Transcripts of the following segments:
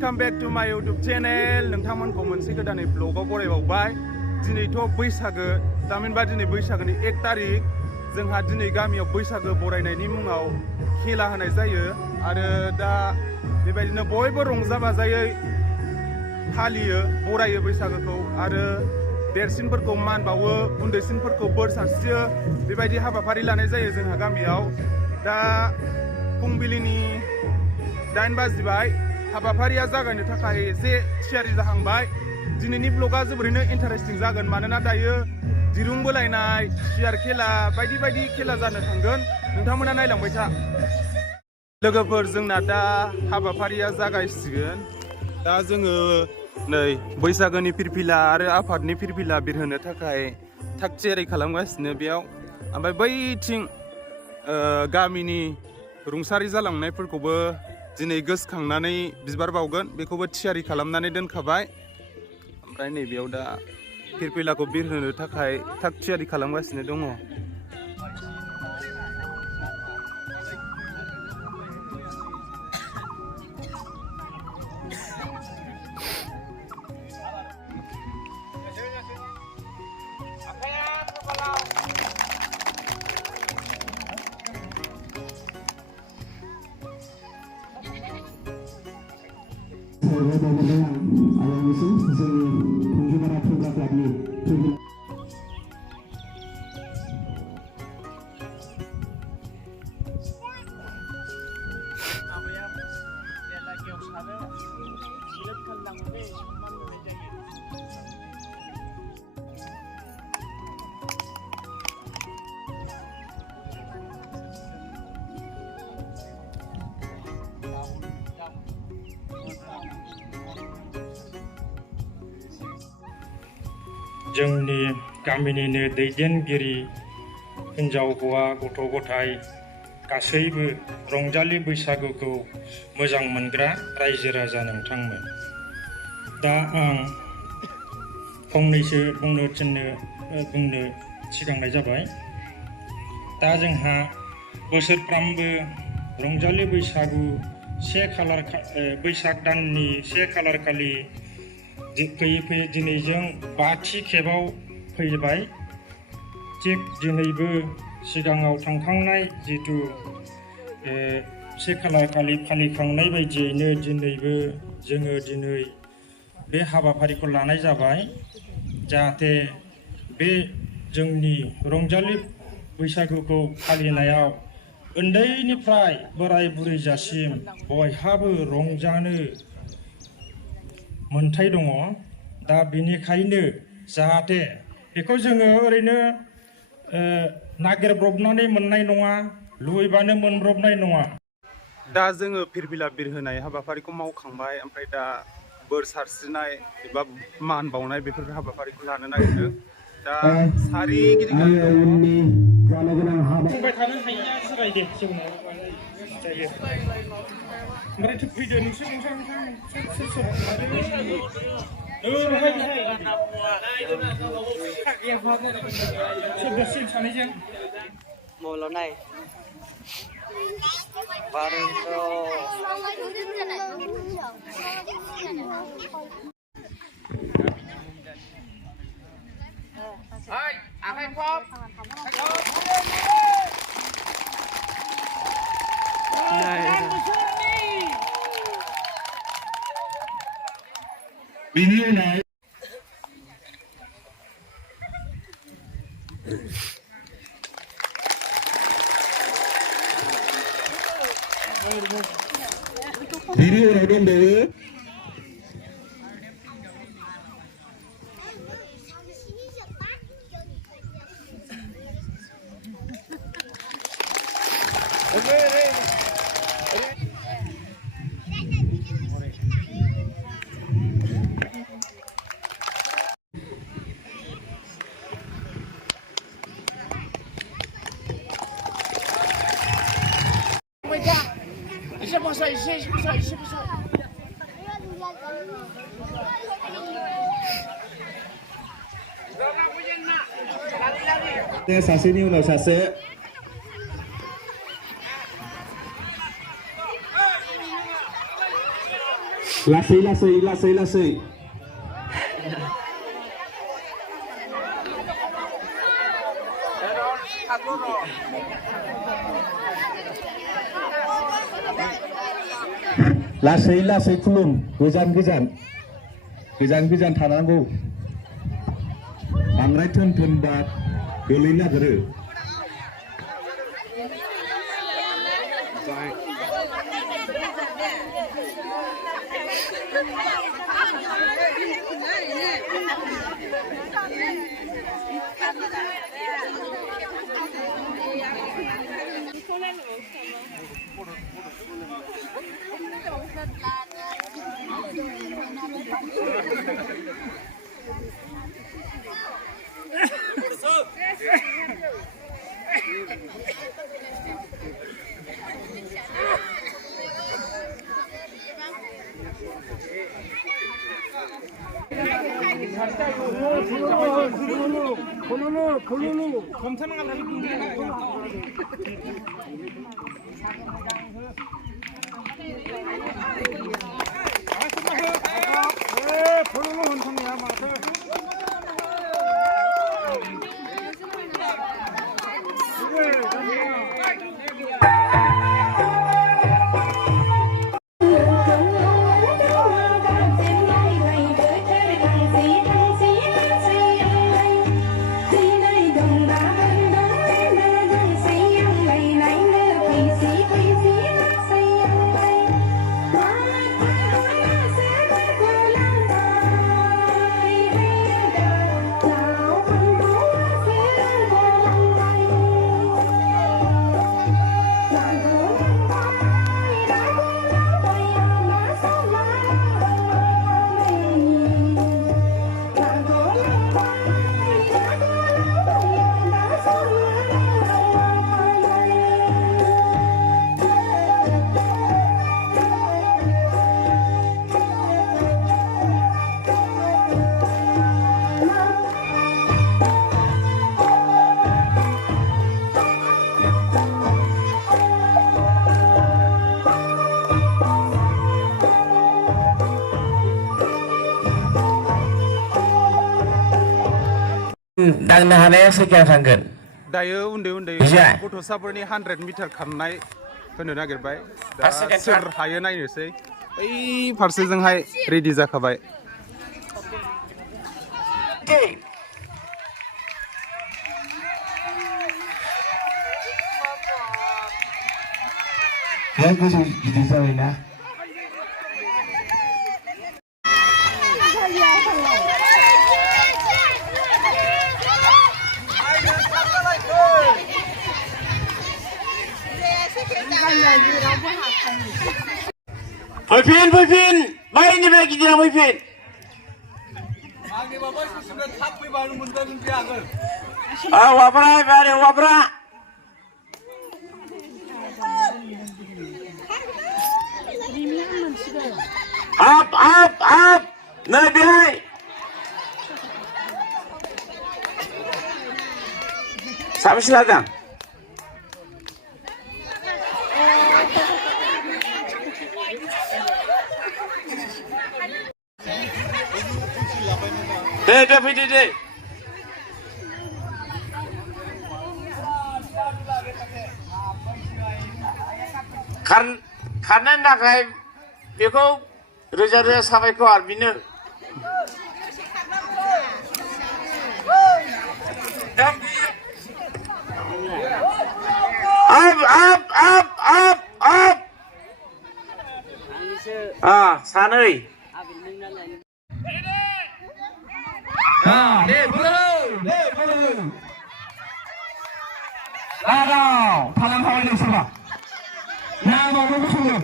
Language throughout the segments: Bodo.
welcome back to my YouTube channel. नोंथांमोनखौ मोनसे गोदानै ब्लगाव बरायबावबाय। दिनैथ' बैसागो, थामहिनबा दिनै बैसागोनि 1 तारिख। जोंहा दिनै गामियाव बैसागो बरायनायनि मुङाव खेला होनाय जायो आरो दा बेबायदिनो बयबो रंजा बाजायै फालियो, बरायो बैसागोखौ आरो देरसिनफोरखौ मान बावो, उन्दैसिनफोरखौ बोर सारस्रियो। बेबायदि हाबाफारि लानाय जायो जोंहा गामियाव। दा फुंबिलिनि 8 बाजिबाय। हाबाफारिया जागायनो थाखाय एसे थियारि जाहांबाय। दिनैनि ब्लगा जोबोरैनो इन्टारेस्टिं जागोन मानोना दायो दिरुं बोलायनाय, सियार खेला बायदि बायदि खेला जानो थांगोन। नोंथांमोना नायलांबाय था। लोगोफोर, जोंना दा हाबाफारिया जागायसिगोन। दा जोङो नै बैसागोनि फिरफिला आरो आफादनि फिरफिला बिरहोनो थाखाय थाग थियारि खालामगासिनो बेयाव। ओमफ्राय बैथिं गामिनि रुंसारि जालांनायफोरखौबो दिनै गोसोखांनानै बिबार बावगोन, बेखौबो थियारि खालामनानै दोनखाबाय। ओमफ्राय नैबेयाव दा फिरफिलाखौ बिरहोनो थाखाय थाग थियारि खालामगासिनो दङ। जोंनि गामिनिनो दैदेनगिरि हिन्जाव हौवा गथ' गथाय गासैबो रंजालि बैसागुखौ मोजां मोनग्रा रायजो राजा नोंथांमोन। दा आं फंनैसो बुंनो सिगांनाय जाबाय। दा जोंहा बोसोरफ्रामबो रंजालि बैसागु बैसाग दाननि 1 खालार खालि फैयै फैयै दिनै जों 5थि खेबाव फैबाय। थिग दिनैबो सिगाङाव थांखांनाय जिथु 1 खालार खालि फालिखांनाय बायदियैनो दिनैबो जोङो दिनै बे हाबाफारिखौ लानाय जाबाय, जाहाथे बे जोंनि रंजालि बैसागुखौ फालिनायाव उन्दैनिफ्राय बोराय बुरैजासिम बयहाबो रंजानो मोन्थाय दङ। दा बेनिखायनो जाहाथे बेखौ जोङो ओरैनो नागिरब्रबनानै मोननाय नङा, लुबैबानो मोनब्रबनाय नङा। दा जोङो फिरफिला बिरहोनाय हाबाफारिखौ मावखांबाय। ओमफ्राय दा बोर सारस्रिनाय एबा मान बावनाय बेफोर हाबाफारिखौ लानो नागिरदों। दा सारिगिदिं बुंबाय थानो हायिया जिराय दे, जेबो नङा जायो। ओमफ्राय फैदो नोंसोर सानैजों Molonai Minina Diri orang dulu. 사진이 오늘 사세. Lassay. Lassay खुलुम गोजान थानांगौ बांद्राय थोन-थोनबा गोलैनो नागिरो दांनो हानाया सोरखाया थांगोन दायो उन्दै गथ'साफोरनि 100 मिटार खारनाय होनो नागिरबाय दा सोर हायो नायनोसै ओइ फारसेजोंहाय रेडि जाखाबाय गोजौ गिदिर जाबायना फैफिन बायनिफ्राय गिदिरा फैफिन आंनि माबा सुसुनो थाब फैबानो मोनजागोन बे आगोल हौवाफ्रा बारे हौवाफ्रा आप नै बेहाय साबेसे लादों दे फैदो दे खारनायनि थाखाय बेखौ रोजा साबायखर बिनो सानै थालांखाबाय नोंसोरबा नामावनो गसङो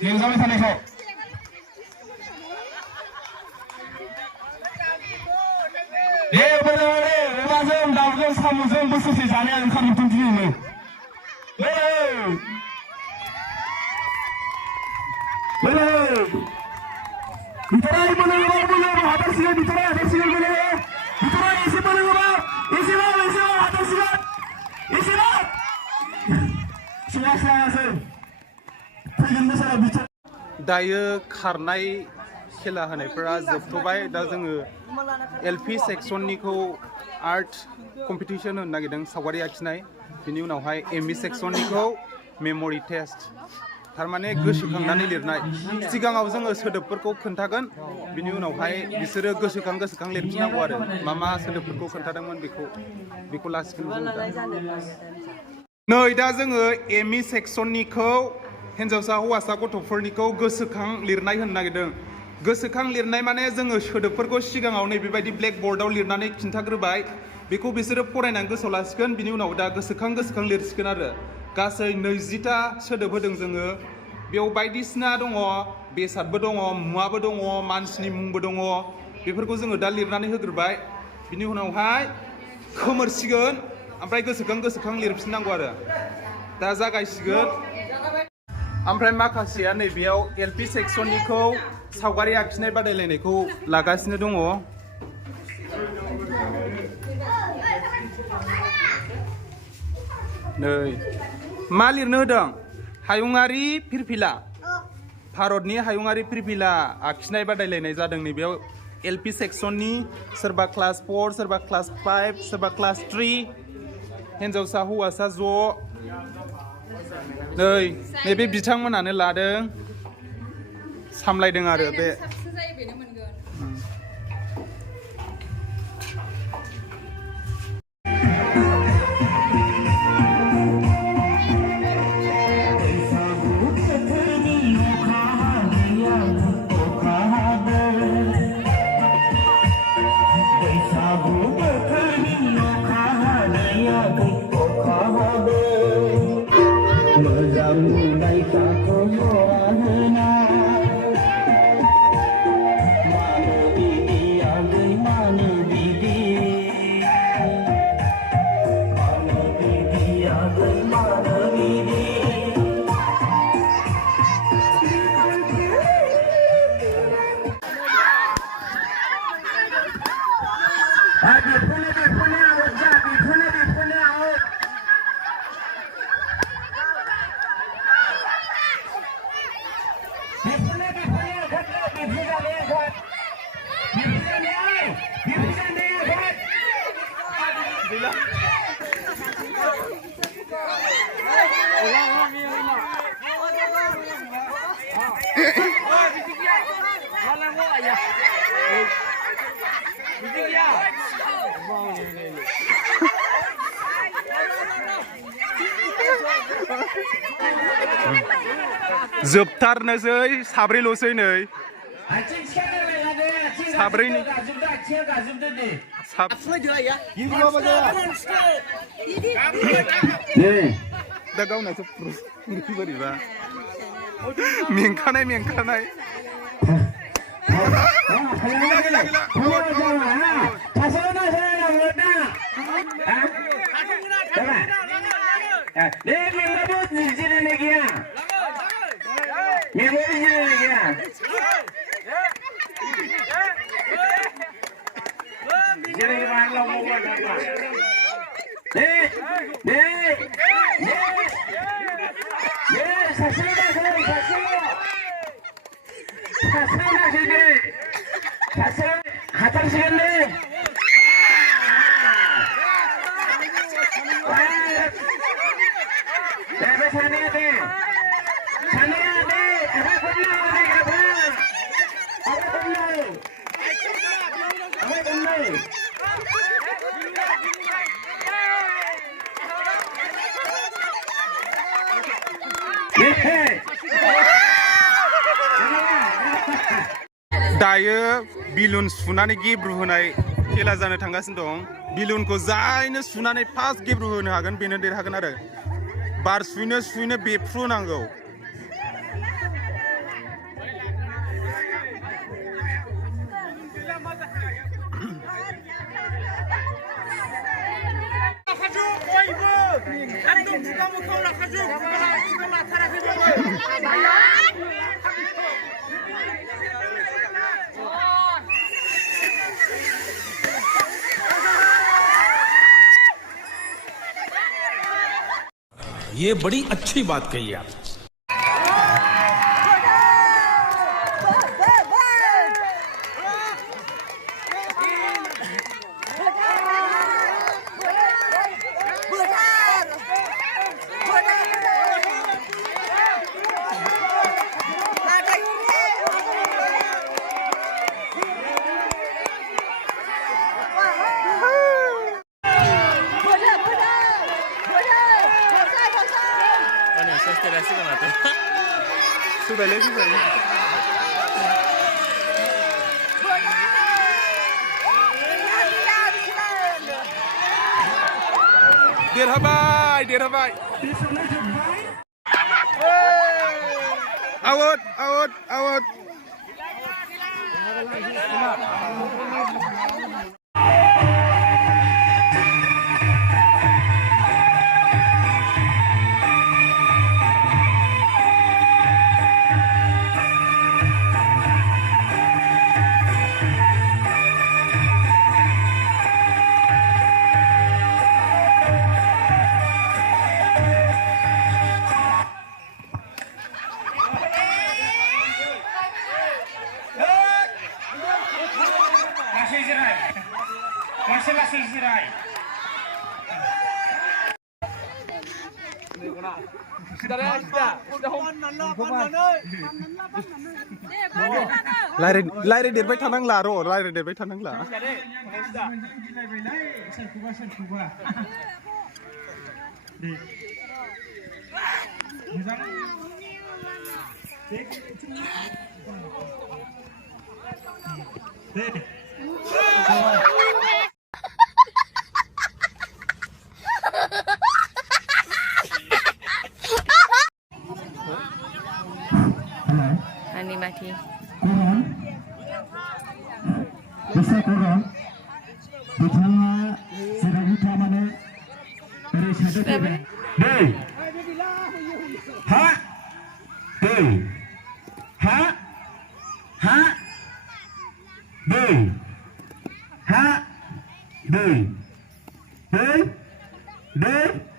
लेंजाबाय थानायखौ दे अमाजों दाउजों साम'जों बोसोरसे जानाया ओंखाम ओंख्रि दिनैनो बिथराय बोलो हाथारसिगोन बिथराय हाथारसिगोन बिथराय एसे बोलो होबाव एसेबाव हाथारसिगोन एसेबाव सुवास लायासै फैगोन बोसोराव दायो खारनाय खेला होनायफोरा जोबथ'बाय दा जोङो एलपि सेक्सननिखौ आर्ट कम्पिटिशन होनो नागिरदों सावगारि आखिनाय बिनि उनावहाय एमइ सेक्सननिखौ मेम'रि टेस्ट थारमाने गोसोखांनानै लिरनाय सिगाङाव जोङो सोदोबफोरखौ खोन्थागोन बिनि उनावहाय बिसोरो गोसोखां लिरफिननांगौ आरो मा सोदोबफोरखौ खोन्थादोंमोन बेखौ लासिगोन नै दा जोङो एमइ सेक्सननिखौ हिन्जावसा हौवासा गथ'फोरनिखौ गोसोखां लिरनाय होनो नागिरदों गोसोखां लिरनाय माने जोङो सोदोबफोरखौ सिगाङाव नै बेबायदि ब्लेक बर्डआव लिरनानै खिन्थाग्रोबाय बेखौ बिसोरो फरायनानै गोसोआव लासिगोन बिनि उनाव दा गोसोखां लिरसिगोन आरो गासै 20टा सोदोब होदों जोङो बेयाव बायदिसिना दङ बेसादबो दङ मुवाबो दङ मानसिनि मुंबो दङ बेफोरखौ जोङो दा लिरनानै होग्रोबाय बिनि उनावहाय खोमोरसिगोन ओमफ्राय गोसोखां लिरफिननांगौ आरो दा जागायसिगोन ओमफ्राय माखासेया नै बेयाव एलपि सेक्सननिखौ सावगारि आखिनाय बादायलायनायखौ लागासिनो दङ नै मा लिरनो होदों हायुङारि फिरफिला भारतनि हायुङारि फिरफिला आखिनाय बादायलायनाय जादों नै बेयाव एलपि सेक्सननि सोरबा क्लास 4 सोरबा क्लास 5 सोरबा क्लास 3 हिन्जावसा हौवासा ज' नैबे बिथांमोनानो लादों सामलायदों आरो बे जोबथारनोसै साब्रैल'सै नै साब्रैनि दा गावनासो बोरैबा मेंखानाय दायो बिलुन सुनानै गेब्रु होनाय खेला जानो थांगासिनो दं बिलुनखौ जायनो सुनानै फार्स्ट गेब्रु होनो हागोन बेनो देरहागोन आरो बार सुयैनो बेफ्रुनांगौ ये बड़ी अच्छी बात कही आप फैबायलै फैबाय देरहाबाय आउट लासै जिराय रायज्लायदेरबाय थानांला र' रायज्लायदेरबाय थानांला सोरखौबा मोजां दे Ani mati. Koron, bisa koron. Betapa sedang kita mana dari satu tiga. Dei, ha, dei, ha, dei, ha, dei, dei, dei.